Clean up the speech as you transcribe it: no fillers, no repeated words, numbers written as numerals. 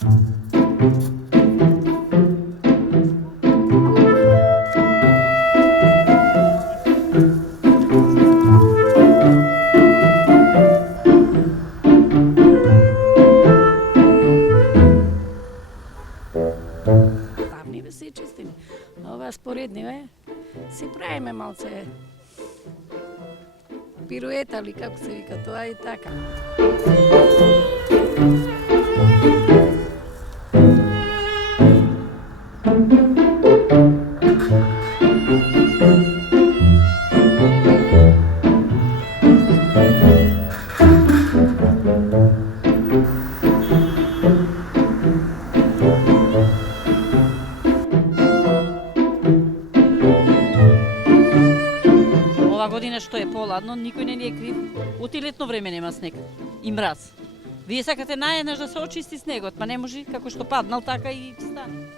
Тамниве се чистими. Ова споредниве си правиме малце пируета или како се вика тоа и така. Ова година што е поладно, никој не ни е крив. Оти летно време нема снег и мраз. Вие сакате наеднаш да се очисти снегот, па не може, како што паднал, така и стане.